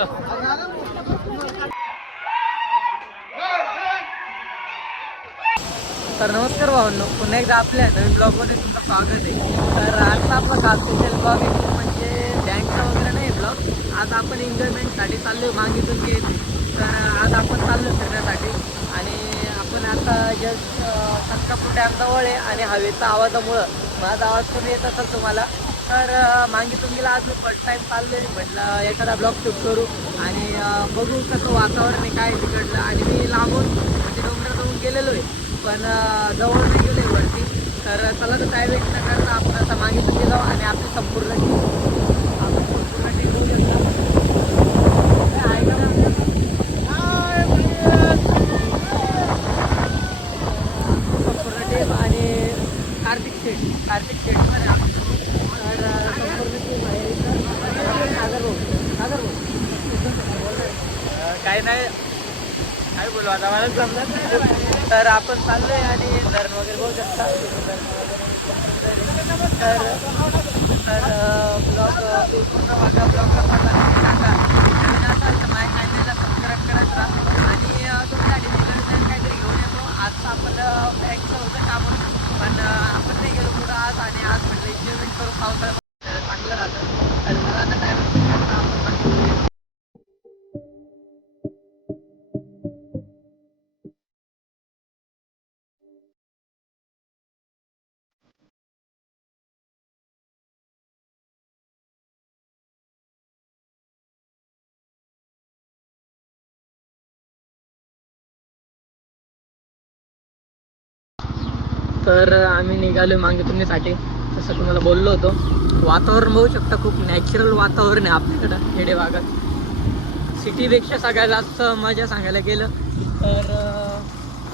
तर नमस्कार भावांनो पुन्हा एकदा आपल्या नवीन ब्लॉगमध्ये तुमचं स्वागत आहे. तर आज आपला खास स्पेशल ब्लॉग एक म्हणजे बँकचा वगैरे नाही ब्लॉग आज आपण एन्जॉयमेंटसाठी चाललो मागितून घेत तर आज आपण चाललो फिरण्यासाठी. आणि आपण आता जस्ट संकापूर डॅमजवळ आहे आणि हवेचा आवाजामुळं. माझा आवाज कमी येत असेल तुम्हाला? तर मागे तुम्हीला आज मी फर्स्ट टाईम चाललो आहे म्हटलं एखादा ब्लॉग शूट करू आणि बघू कसं वातावरण आहे काय तिकडलं आणि मी लांबून म्हणजे डोंगरात जाऊन गेलेलो आहे पण जवळ नाही गेले वरती. तर चला तर काय वेट न करता आपण आता मागे तुम्ही जाऊ आणि आपली संपूर्ण team- आपण संपूर्ण team बघू शकता. काय आहे का संपूर्ण team आणि कार्तिक शेठ कार्तिक शेठ पण आहे आपलं. तर अं, संपूर्ण team आहे इथं. सागर भाऊ सागर भाऊ काय नाही काय मला समजत नाही. तर आपण चाललोय आणि धरण वगैरे बघू शकता. तर तर ब्लॉग पूर्ण माझा ब्लॉग कसा तर सबस्क्राईब करत राहा आणि अं, तुमच्यासाठी काहीतरी घेऊन येतो. आज आपलं बँकचं होतं काम. पण आपण नाही गेलो पुढं आज आणि आज म्हटलं एन्जॉयमेंट करू पावसाळ्या तर आम्ही निघालो मागे तुम्हीसाठी तसं तुम्हाला बोललो होतो. वातावरण बघू शकता खूप नॅचरल वातावरण आहे आपल्याकडं खेडे भागात सिटीपेक्षा सगळ्यात जास्त मजा सांगायला गेलं तर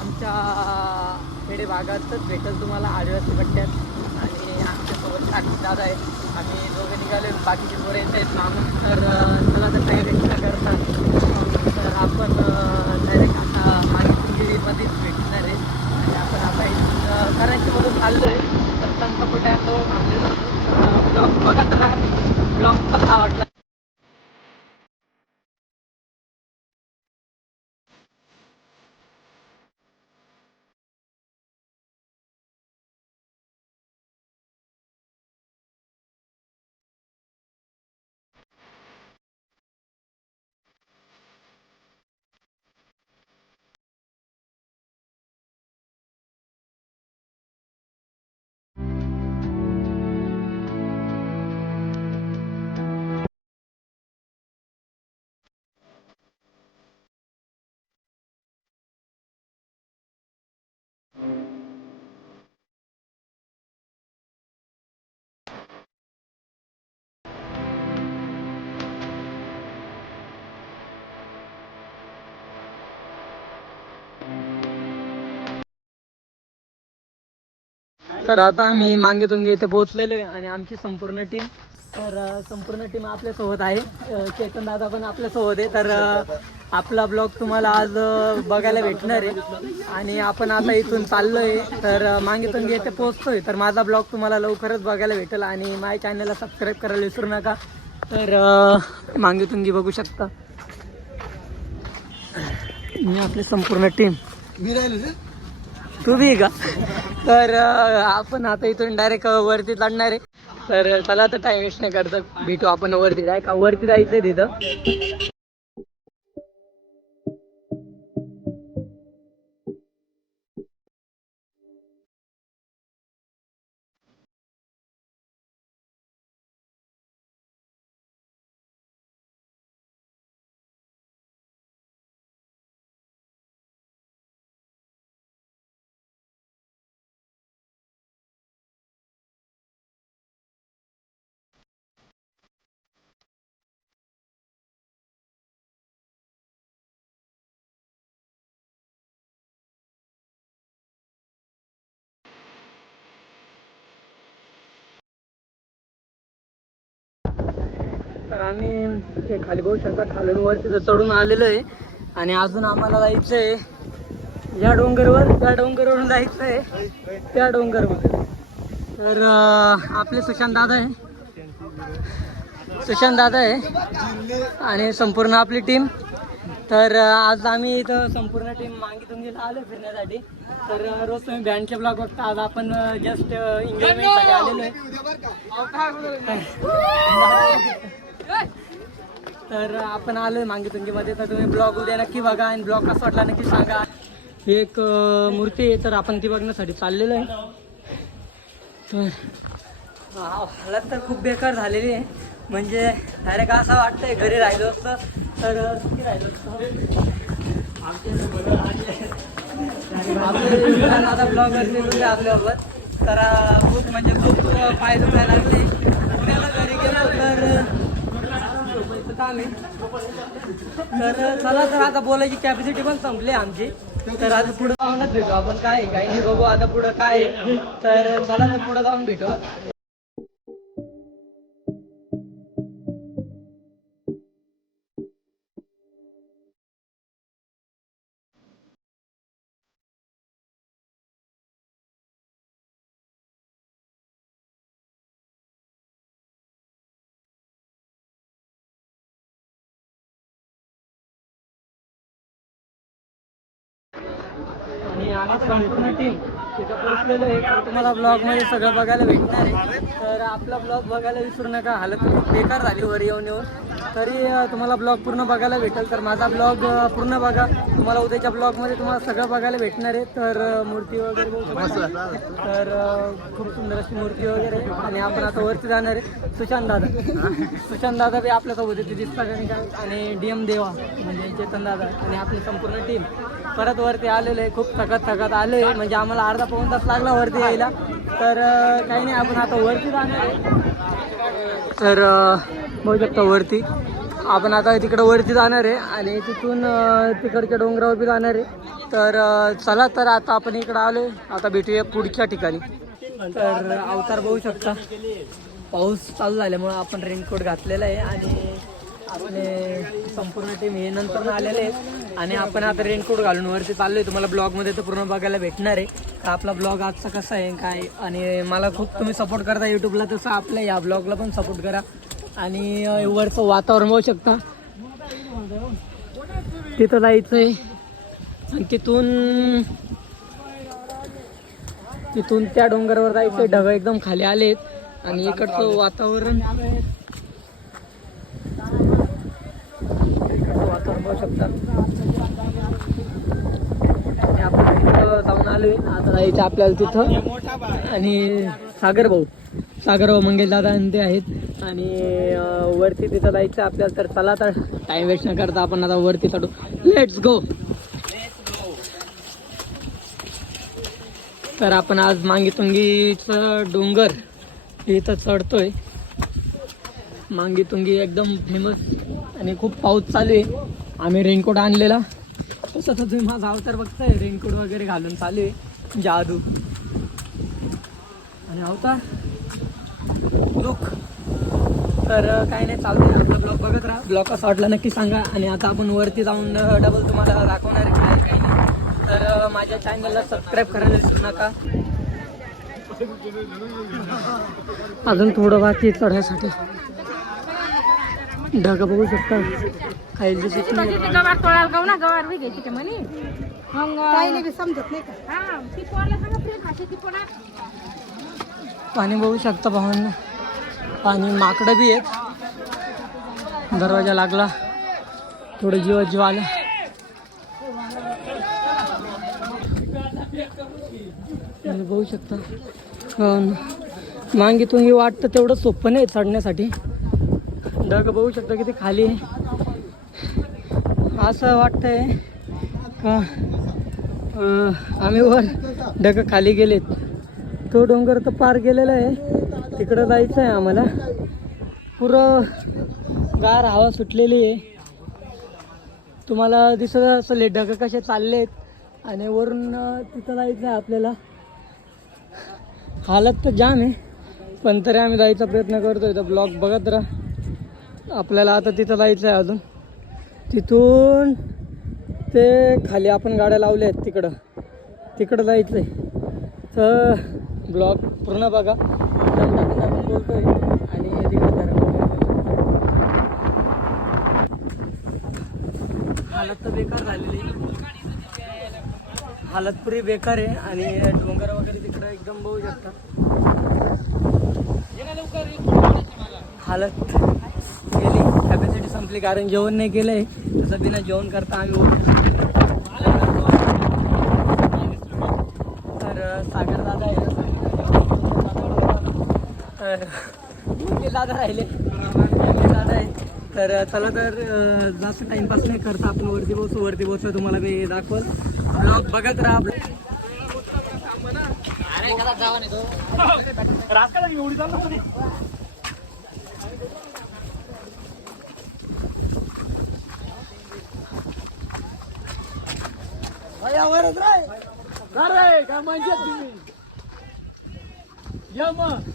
आमच्या खेडे भागातच भेटेल तुम्हाला आदिवासी पट्ट्यात आणि आमच्यासोबत साक्षी दादा आहे आम्ही दोघं निघाले. बाकीचे पोरं येत आहेत. मागून तर चला तर काही करतात तर आपण डायरेक्ट आता मागे भेटणार भेट. आपण आता इथून चाललो आहे तर संकपुटे आपल्याला ब्लॉग बघत राहा. ब्लॉग कसा आवडला तर आता आम्ही तुंगे इथे पोहोचलेलो आहे आणि आमची संपूर्ण टीम तर संपूर्ण टीम आपल्यासोबत आहे. चेतन दादा पण आपल्यासोबत आहे. तर आपला ब्लॉग तुम्हाला आज बघायला भेटणार आहे. आणि आपण आता इथून चाललोय. तर अं, मांगेतून इथे पोहोचतोय तर माझा ब्लॉग तुम्हाला लवकरच बघायला भेटेल आणि माझ्या चॅनलला सबस्क्राईब करायला विसरू नका. तर अं, मांगेतून बघू शकता. मी आपली संपूर्ण टीम मी राहिलो तू बी का? तर आपण आता इथून डायरेक्ट वरती चढणार आहे. तर चला तर टाइम वेस्ट नाही करता. भेटू आपण वरती. जाय का वरती जायचंय तिथं. तर आम्ही हे खाली बघू शकता खालून वर तिथं चढून आलेलो आहे. आणि अजून आम्हाला जायचं आहे या डोंगरवर त्या डोंगरवरून जायचं आहे त्या डोंगरवर. तर आपले सुशांत दादा आहे. सुशांत दादा आहे. आणि संपूर्ण आपली टीम तर आज आम्ही इथं संपूर्ण टीम मांगी तुंगीला आलो फिरण्यासाठी. तर रोज तुम्ही बँडचे ब्लॉग बघता. आज आपण जस्ट एन्जॉयमेंटसाठी आलेलो आहे. तर आपण आलोय मांगी तुंगीमध्ये तर तुम्ही ब्लॉग उद्या नक्की बघा आणि ब्लॉग कसा वाटला नक्की सांगा. ही एक मूर्ती आहे तर आपण ती बघण्यासाठी चाललेलो आहे. तर हालत तर खूप बेकार झालेली आहे. म्हणजे डायरेक्ट असं वाटतंय घरी राहिलो असतं तर किती राहिलो असतं. आता ब्लॉग असले आपल्यासोबत. तर खूप म्हणजे खूप अं, पाय दुखायला लागले पुण्याला घरी गेलो तर अं, झोपायचं काम आहे तर चला तर आता बोलायची कॅपॅसिटी पण संपली आमची. तर आता पुढे जाऊनच भेटू. आपण काय काही नाही बघू आता पुढं काय आहे. तर चला तर पुढे जाऊन भेटू. आणि आम्ही संपूर्ण टीम. तिथं पोहोचलेलो आहे. तर तुम्हाला ब्लॉगमध्ये सगळं बघायला भेटणार आहे. तर आपला ब्लॉग बघायला विसरू नका. हालत बेकार झाली वर येऊन येऊन. तरी तुम्हाला ब्लॉग पूर्ण बघायला भेटेल. तर माझा ब्लॉग पूर्ण बघा. तुम्हाला उद्याच्या ब्लॉगमध्ये तुम्हाला सगळं बघायला भेटणार आहे. तर मूर्ती वगैरे. तर खूप सुंदर अशी मूर्ती वगैरे आहे. आणि आपण आता वरती जाणार आहे. सुशांत दादा. सुशांत दादा बी आपल्यासोबत येते दिसतात आणि डी एम देवा म्हणजे चेतन दादा. आणि आपली संपूर्ण टीम परत वरती आलेलो आहे खूप थकत थकत आलो आहे म्हणजे आम्हाला अर्धा पाऊण तास लागला वरती यायला. तर काही नाही आपण आता वरती जाणार आहे. तर बघू शकता वरती. आपण आता तिकडं वरती जाणार आहे आणि तिथून तिकडच्या डोंगरावर बी जाणार आहे. तर चला तर आता आपण इकडं आलो. आता भेटूया पुढच्या ठिकाणी. तर अवतार बघू शकता. पाऊस चालू झाल्यामुळं आपण रेनकोट घातलेला आहे आणि आपले संपूर्ण टीम हे नंतर आलेले आहेत. आणि आपण आता रेनकोट घालून वरती चाललोय. तुम्हाला ब्लॉगमध्ये तर पूर्ण बघायला भेटणार आहे. का आपला ब्लॉग आजचा कसा आहे काय? आणि मला खूप तुम्ही सपोर्ट करता यूट्यूबला तसं आपल्या या ब्लॉगला पण सपोर्ट करा. आणि वरचं वातावरण बघू शकता. तिथं जायचं आहे आणि तिथून तिथून त्या डोंगरावर जायचं ढग एकदम खाली आलेत. आणि इकडचं वातावरण इकडचं वातावरण बघू शकता आणि आपण तिथं जाऊन आलोय. आता जायचं आपल्याला तिथं. आणि सागर भाऊ. सागर भाऊ मंगेश दादा आणि ते आहेत. आणि वरती तिथं जायचं आपल्याला तर चला तर टाइम वेस्ट न करता आपण आता वरती चढू. लेट्स गो तर आपण आज मांगीतुंगीचं डोंगर इथं चढतोय. मांगीतुंगी एकदम फेमस आणि खूप पाऊस चालू आहे. आम्ही रेनकोट आणलेला. तसं तुम्ही माझा अवतार बघताय रेनकोट वगैरे घालून चालू आहे. जादू. आणि अवतार? लुक. तर काय काही नाही चालतंय आपला ब्लॉग बघत राहा. ब्लॉग कसा वाटला नक्की सांगा. आणि आता आपण वरती जाऊन डबल तुम्हाला दाखवणार आहे काय काही नाही. तर माझ्या चॅनलला सबस्क्राईब करायला विसरू नका. अजून थोडं बाकी आहे चढायसाठी. ढग बघू शकता. काही गवार तोळायला गाव ना गवार बी घ्यायची ते म्हणे. मग पहिले बी समजत नाही का? हा ती पोरला सांगा फ्री खाते ती पाणी बघू शकता भावांना. पाणी माकडं बी आहेत. दरवाजा लागला. थोडं जीव जीव आला. बघू शकता. अं, मांगीतून हे वाटतं तेवढं सोपं नाही चढण्यासाठी. ढग बघू शकता किती खाली आहे. असं वाटतंय का आम्ही वर ढग खाली गेलेत. तो डोंगर तर पार गेलेला आहे. तिकडं जायचं आहे आम्हाला. पुरं गार हवा सुटलेली आहे. तुम्हाला दिसत असेल ढग कसे चाललेत आणि वरून तिथं जायचं आहे आपल्याला. हालत तर जाम आहे पण तरी आम्ही जायचा प्रयत्न करतोय. तर ब्लॉग बघत राहा. आपल्याला आता तिथं जायचं आहे अजून. तिथून ते खाली आपण गाड्या लावल्या आहेत तिकडं. तिकडं जायचं आहे तर ब्लॉग पूर्ण बघा. हालत तर बेकार झालेली हालत पुरी बेकार आहे आणि डोंगर वगैरे तिकडं एकदम बघू शकता. हालत गेली. कॅपॅसिटी संपली कारण जेवण नाही केलंय. तसं बिना जेवण करता आम्ही तर सागर दादा आहे. तर दादा राहिले. दादा आहे. तर चला तर जास्त टाइमपास नाही करता. आपण वरती बसू वरती बसू. तुम्हाला मी दाखवल. ब्लॉग बघत राहा. यावरच राय काय म्हणतात तुम्ही या मग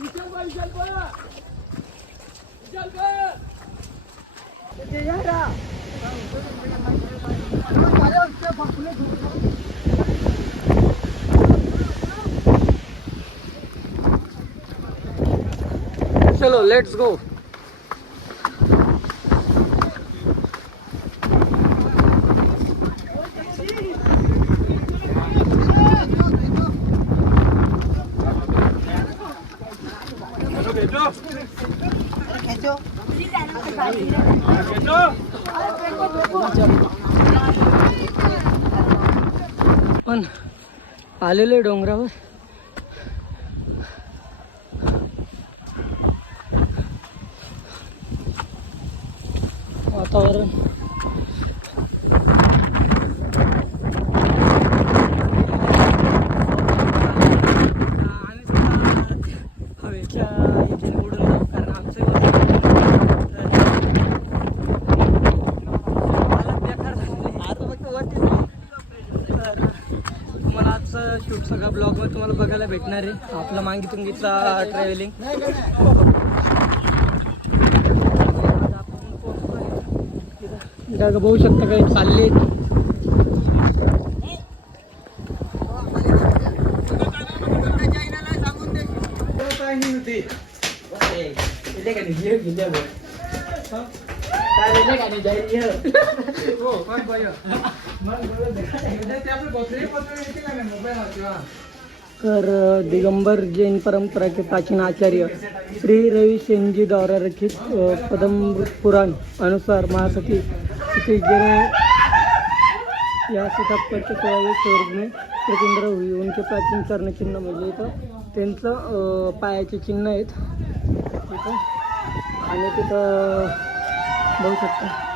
विचार बा विचार बा विचार बा ते या रा चलो लेट्स गो आलेलो आहे डोंगरावर वातावरण आम्ही सुद्धा हवेच्या याच्याने उडून जाऊ कारण आमचं हालत बेकार झाली. आता फक्त वरती जाऊ. तर तुम्हाला आजचा शूट सगळा ब्लॉगवर तुम्हाला बघायला भेटणार आहे. आपला मांगीतुंगीचा ट्रॅव्हलिंग जागा बघू शकता काही चालले तर दिगंबर जैन परंपरा के प्राचीन आचार्य श्री रवी सेनजी द्वारा रचित पदम पुराण अनुसार महासती श्री जैन या शताब्दी सोळावे स्वर्ग में प्रकेंद्र हुई. उनके प्राचीन चरणचिन्ह म्हणजे इथं त्यांचं पायाचे चिन्ह आहेत. तिथं आणि तिथं बघू शकता.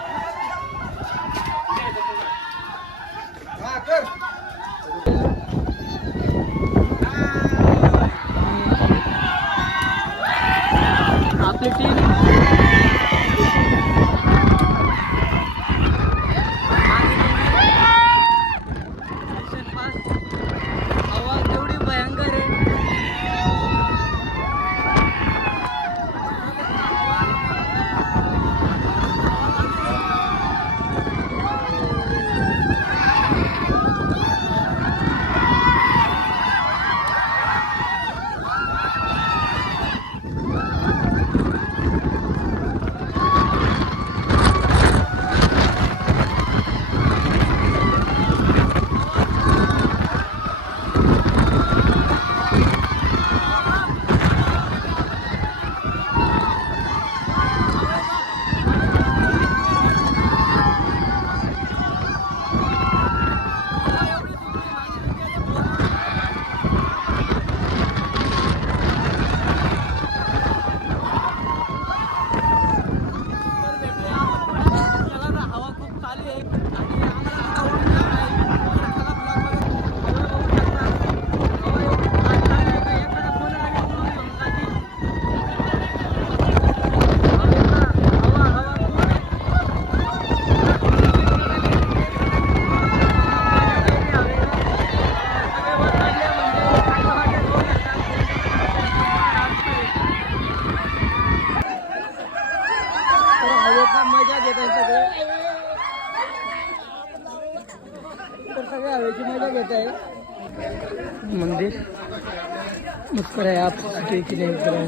मुस्कर है आप ठीक ही नहीं कर रहे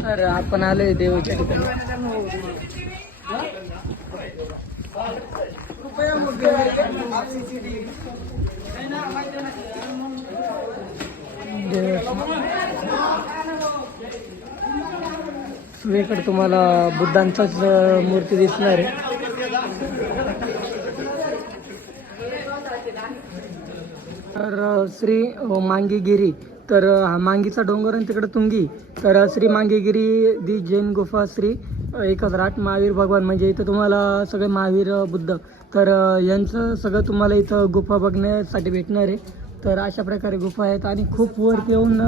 तर आपण आलोय देवाच्या ठिकाणी सगळीकडे तुम्हाला बुद्धांचाच मूर्ती दिसणार आहे. तर श्री मांगीगिरी तर हा मांगीचा डोंगर आणि तिकडे तुंगी. तर श्री मांगीगिरी दी जैन गुफा श्री एकच राट महावीर भगवान. म्हणजे इथं तुम्हाला सगळे महावीर बुद्ध. तर यांचं सगळं तुम्हाला इथं गुफा बघण्यासाठी भेटणार आहे. तर अशा प्रकारे गुफा आहेत आणि खूप वरती येऊन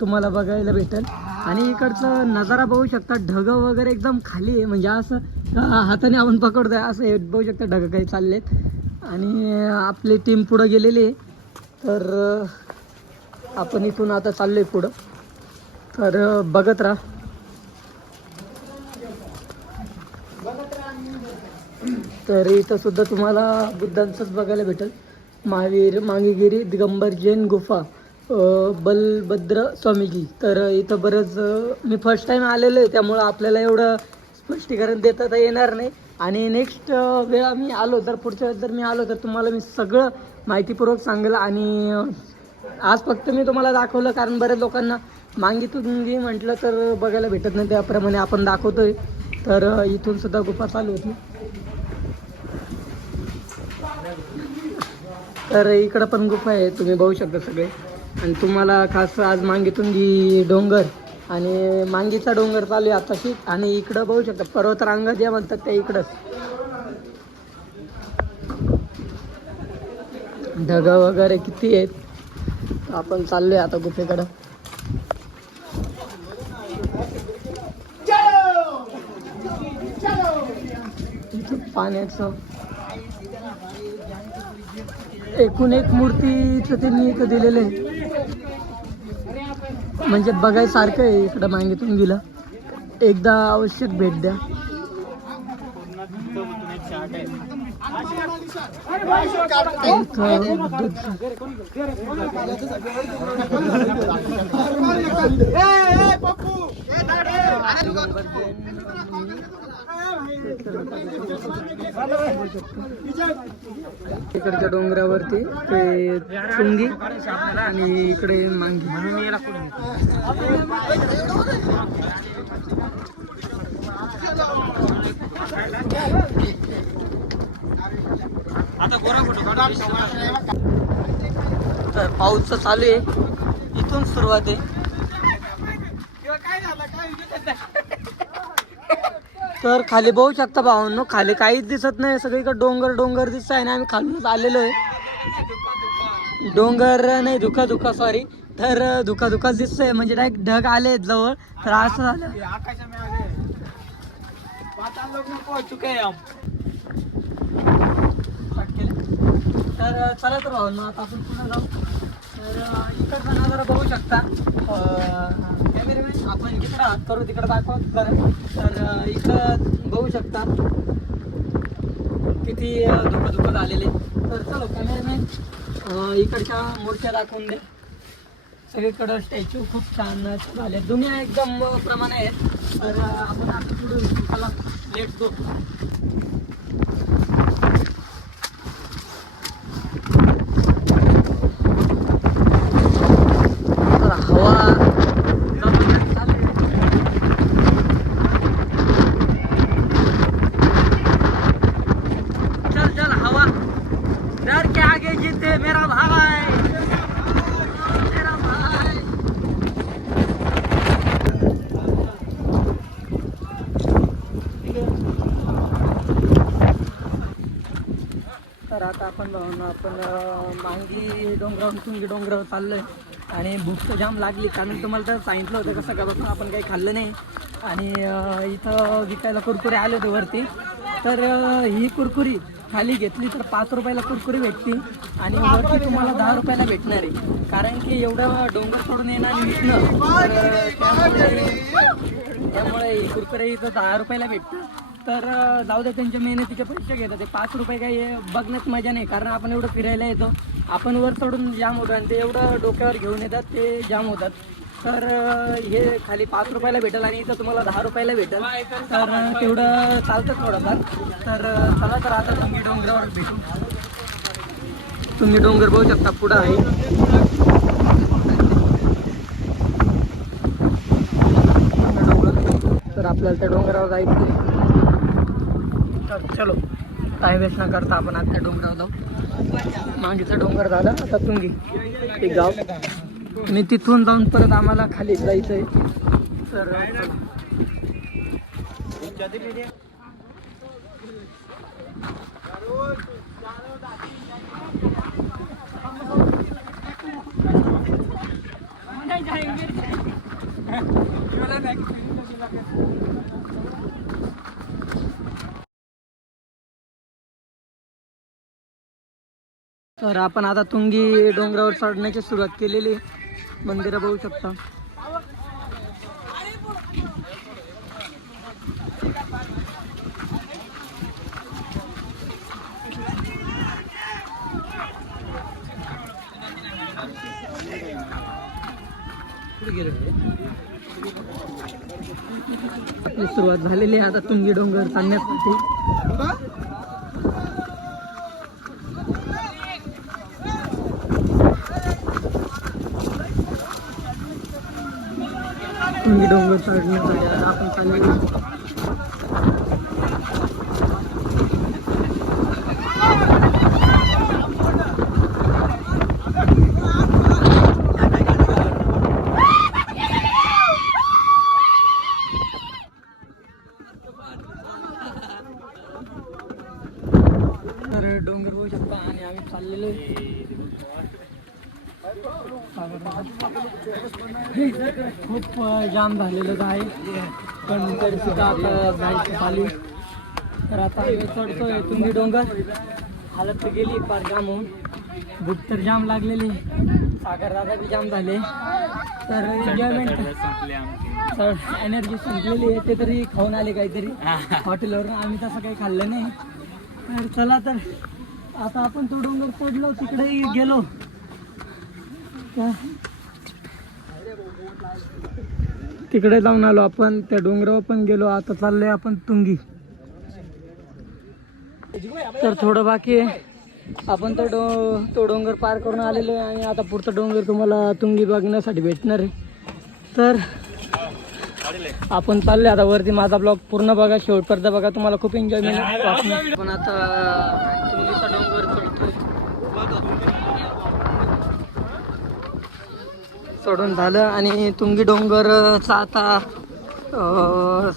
तुम्हाला बघायला भेटेल. आणि इकडचं नजारा बघू शकता ढगं वगैरे एकदम खाली आहे. म्हणजे असं हाताने आपण पकडतोय असं हे बघू शकता ढगं काही चाललेत. आणि आपली टीम पुढं गेलेली आहे. तर आपण इथून आता चाललोय पुढं. तर बघत राहा. तर इथं सुद्धा तुम्हाला बुद्धांचंच बघायला भेटेल. महावीर मांगीगिरी दिगंबर जैन गुफा बलभद्र स्वामीजी. तर इथं बरंच मी फर्स्ट टाईम आलेलो आहे त्यामुळं आपल्याला एवढं स्पष्टीकरण देता तर येणार नाही. आणि नेक्स्ट वेळा मी आलो तर पुढच्या वेळेस जर मी आलो तर तुम्हाला मी सगळं माहितीपूर्वक सांगेल. आणि आज फक्त मी तुम्हाला दाखवलं कारण बऱ्याच लोकांना मांगीतून जी म्हटलं तर बघायला भेटत नाही त्याप्रमाणे आपण दाखवतोय. तर इथून सुद्धा गुफा चालू होती. तर इकडं पण गुफा आहे तुम्ही बघू शकता सगळे. आणि तुम्हाला खास आज मांगीतून जी डोंगर आणि मांगीचा डोंगर चालू आहे आताशी. आणि इकडं बघू शकता पर्वतरांगा ज्या म्हणतात त्या इकडंच ढगा वगैरे किती आहेत. आपण चाललोय आता गुफेकडं. पाण्याचं एकूण एक मूर्तीचं त्यांनी इथं दिलेलं आहे. म्हणजे बघायसारखं आहे इकडं मागितून गेलं. एकदा आवश्यक भेट द्या. इकडच्या डोंगरावरती ते चुंगी आणि इकडे मांगी. म्हणून याला तर पाऊस चालू आहे. इथून सुरुवात आहे. तर खाली बघू शकता भावांनो खाली काहीच दिसत नाही. सगळीकडे डोंगर डोंगर दिसत आहे ना आम्ही खालूनच आलेलो आहे. डोंगर नाही धुका धुका सॉरी तर धुका धुकाच दिसतंय. म्हणजे डायरेक्ट ढग आले जवळ. तर असं झालं. तर चला तर भावांनो आता आपण पुन्हा जाऊ. तर अं, इकडचा नजारा बघू शकता. कॅमेरामॅन आपण जिकडं हात करू तिकडं दाखवत तर अं, इथं बघू शकता किती धुकं धुकं झालेले. तर चलो कॅमेरामॅन इकडच्या मूर्त्या दाखवून दे. सगळीकडं स्टॅच्यू खूप छान झाले. दुनिया एकदम प्रमाणे आहेत. तर आपण आता पुढे चला लेट गो तर हवा जबरदस्त चालू आहे. चल चल हवा डर के आगे जीते मेरा भाई मेरा भाई तर आता आपण भावना आपण मांगी डोंगरावर तुंगी डोंगरावर चाललोय. आणि भूक तर जाम लागली. कारण तुम्हाला तर सांगितलं होतं कसं सकाळपासून आपण काही खाल्लं नाही. आणि इथं विकायला कुरकुरे आले होते वरती. तर ही कुरकुरी खाली घेतली तर पाच रुपयाला कुरकुरी भेटते. आणि वरती तुम्हाला दहा रुपयाला भेटणार आहे. कारण की एवढं डोंगर सोडून येणार आणि विकणं तर त्यामुळे त्यामुळे ही कुरकुरे इथं दहा रुपयाला भेटतं तर जाऊ दे त्यांच्या मेहनतीचे पैसे घेतात. ते पाच रुपये काही हे बघण्यात मजा नाही कारण आपण एवढं फिरायला येतो. आपण वर सोडून जाम होतो आणि ते एवढं डोक्यावर घेऊन येतात ते जाम होतात. तर हे खाली पाच रुपयाला भेटेल आणि इथं तुम्हाला दहा रुपयाला भेटेल. तर तेवढं चालतं थोडंफार. तर चला तर आता तुम्ही डोंगरावर भेटू. तुम्ही डोंगर बघू शकता पुढं आहे. तर आपल्याला त्या डोंगरावर जायचं तर चलो टाइम वेस्ट न करता आपण आता डोंगरावर जाऊ. मागेचा डोंगर झाला आता तुंगी. एक गाव. आणि तिथून जाऊन परत आम्हाला खाली जायचं आहे तर चला. तर आपण आता तुंगी डोंगरावर चढण्याची सुरुवात केलेली आहे. मंदिरं बघू शकता आपली सुरुवात झालेली आहे आता तुंगी डोंगर चालण्यासाठी तुंगी डोंगर चढण्यासाठी आता आपण चाललेलो तर डोंगर बघू शकता आणि आम्ही चाललेलो आहे. खूप अ, जाम झालेलं आहे. पण तरी सुद्धा आता जायची आहे. तर आता आम्ही चढतोय तुम्ही डोंगर. हालत तर गेली फार जाम होऊन. भूक तर जाम लागलेली. सागर दादा बी जाम झाले. तर एन्जॉयमेंट तर एनर्जी संपलेली आहे. ते तरी खाऊन आले काहीतरी. हॉटेलवर आम्ही तसं काही खाल्लं नाही. तर चला तर आता आपण तो डोंगर चढलो तिकडेही गेलो. तर तिकडे जाऊन आलो आपण त्या डोंगरावर पण गेलो आता चाललोय आपण तुंगी. तर थोडं बाकी आहे. आपण तो डो तो डोंगर पार करून आलेलो आहे आणि आता पुढचा डोंगर तुम्हाला तुंगी बघण्यासाठी भेटणार आहे. तर आपण चालले आता वरती माझा ब्लॉग पूर्ण बघा शेवटपर्यंत बघा. तुम्हाला खूप एन्जॉयमेंट पण आता तुंगीचा डोंगर चढतोय चढून झालं आणि तुंगी डोंगरचा आता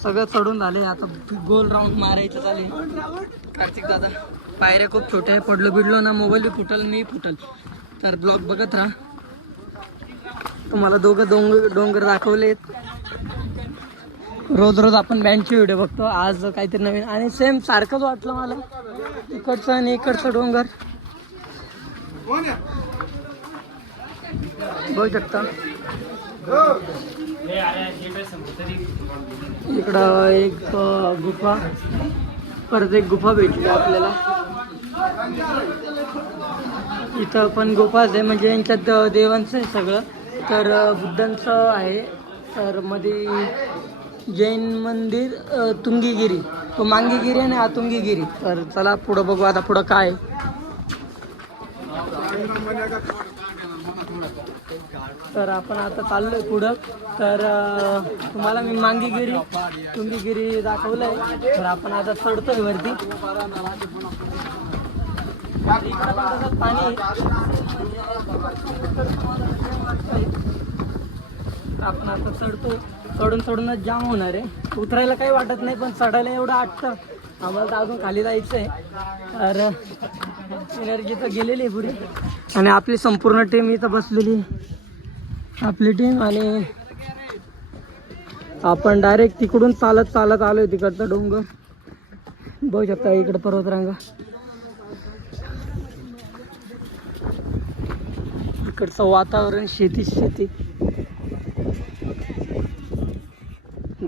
सगळं चढून झाले. आता गोल राऊंड मारायचं झाले. कार्तिक दादा पायऱ्या खूप छोट्या आहे. पडलो बिडलो ना मोबाईल बी फुटल मी फुटल. तर ब्लॉग बघत राहा. तुम्हाला दोघं डोंगर डोंगर दाखवलेत. रोज रोज आपण बँडचे व्हिडिओ बघतो. आज काहीतरी नवीन. आणि सेम सारखंच वाटलं मला. इकडचं आणि इकडचं डोंगर. बघू शकता. इकडं एक गुफा. परत एक गुफा भेटली आपल्याला. इथं पण गुफाच आहे म्हणजे यांच्यात देवांचं आहे सगळं. तर बुद्धांचं आहे. तर मध्ये जैन मंदिर तुंगीगिरी. तो मांगीगिरी आणि आतुंगीगिरी तर चला पुढं बघू आता पुढं काय आहे. तर आपण आता चाललोय पुढं. तर तुम्हाला मी मांगीगिरी तुंगीगिरी दाखवलंय. तर आपण आता चढतोय वरती. पाणी आपण आता चढतोय. चढून चढूनच जाम होणार आहे. उतरायला काही वाटत नाही पण चढायला एवढं आटतं. आम्हाला तर अजून खाली जायचं आहे तर एनर्जी तर गेलेली आहे पुढे आणि आपली संपूर्ण टीम इथं बसलेली आहे. आपली टीम आणि आपण डायरेक्ट तिकडून चालत चालत आलोय तिकडचं डोंगर. बघू शकता इकडं पर्वतरांगा. इकडचं वातावरण शेती शेती.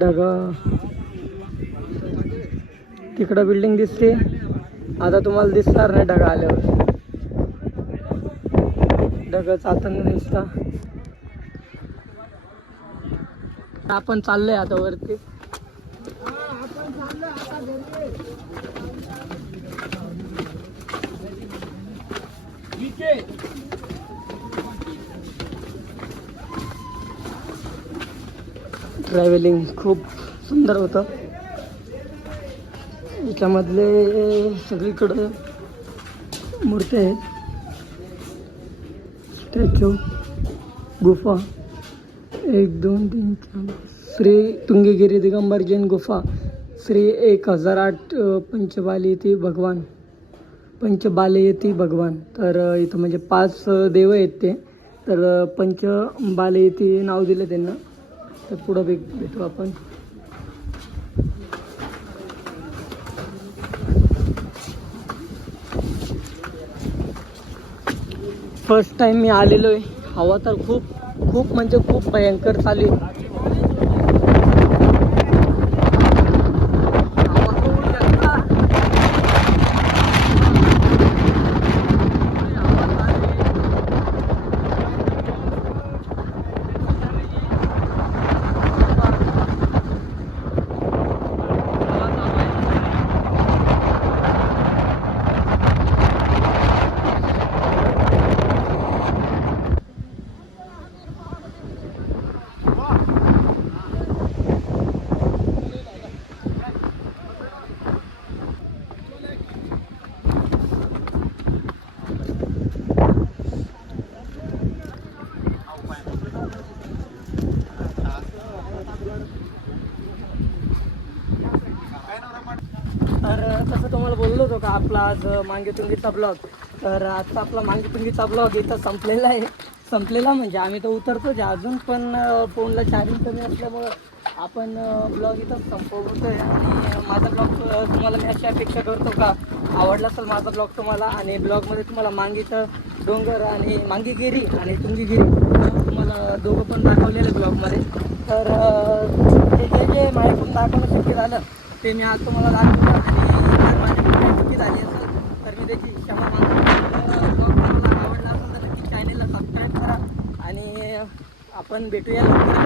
ढग. तिकडं बिल्डिंग दिसते. आता तुम्हाला दिसणार नाही ढग आल्यावर. ढग चालताना दिसता. आपण चाललोय आता वरती. ट्रॅव्हलिंग खूप सुंदर होतं. याच्यामधले सगळीकडं मूर्ती आहेत. स्टॅच्यू गुफा. एक दोन तीन चार. श्री तुंगेगिरी दिगंबर जैन गुफा. श्री एक हजार आठ पंचबाली पंचबालेती भगवान. पंचबालेयती भगवान. तर इथं म्हणजे पाच देव आहेत ते. तर पंचबाले पंचबालेयती नाव दिलं त्यांना. तर पुढं भेट भेटू आपण. फर्स्ट टाइम मी आलेलो आहे हवा तर खूप खूप म्हणजे खूप भयंकर चालू आहे हवा खूप जास्त. हवा चालू आहे. हवा चालू आहे. तर तसं तुम्हाला बोललो होतो का आपला आज मांगेतुंगीचा ब्लॉग तर आजचा आपला मांगेतुंगीचा ब्लॉग इथं संपलेला आहे. संपलेला म्हणजे आम्ही तर उतरतोच जे अजून पण फोनला चार्जिंग कमी असल्यामुळं आपण ब्लॉग इथं संपवतो आहे आणि माझा ब्लॉग तुम्हाला मी अशी अपेक्षा करतो का? आवडला असेल माझा ब्लॉग तुम्हाला आणि ब्लॉगमध्ये तुम्हाला मांगीचं डोंगर आणि मांगीगिरी आणि तुंगीगिरी तुम्हाला दोघं पण दाखवलेलं ब्लॉगमध्ये तर ते हे जे जे माझ्याकडून दाखवणं शक्य झालं ते मी आज तुम्हाला दाखवलं आणि माझी चुकी झाली असेल तर मी त्याची क्षमा मागतो ब्लॉग तुम्हाला आवडला असेल तर नक्की चॅनेलला सबस्क्राईब करा आणि आपण भेटूया लवकर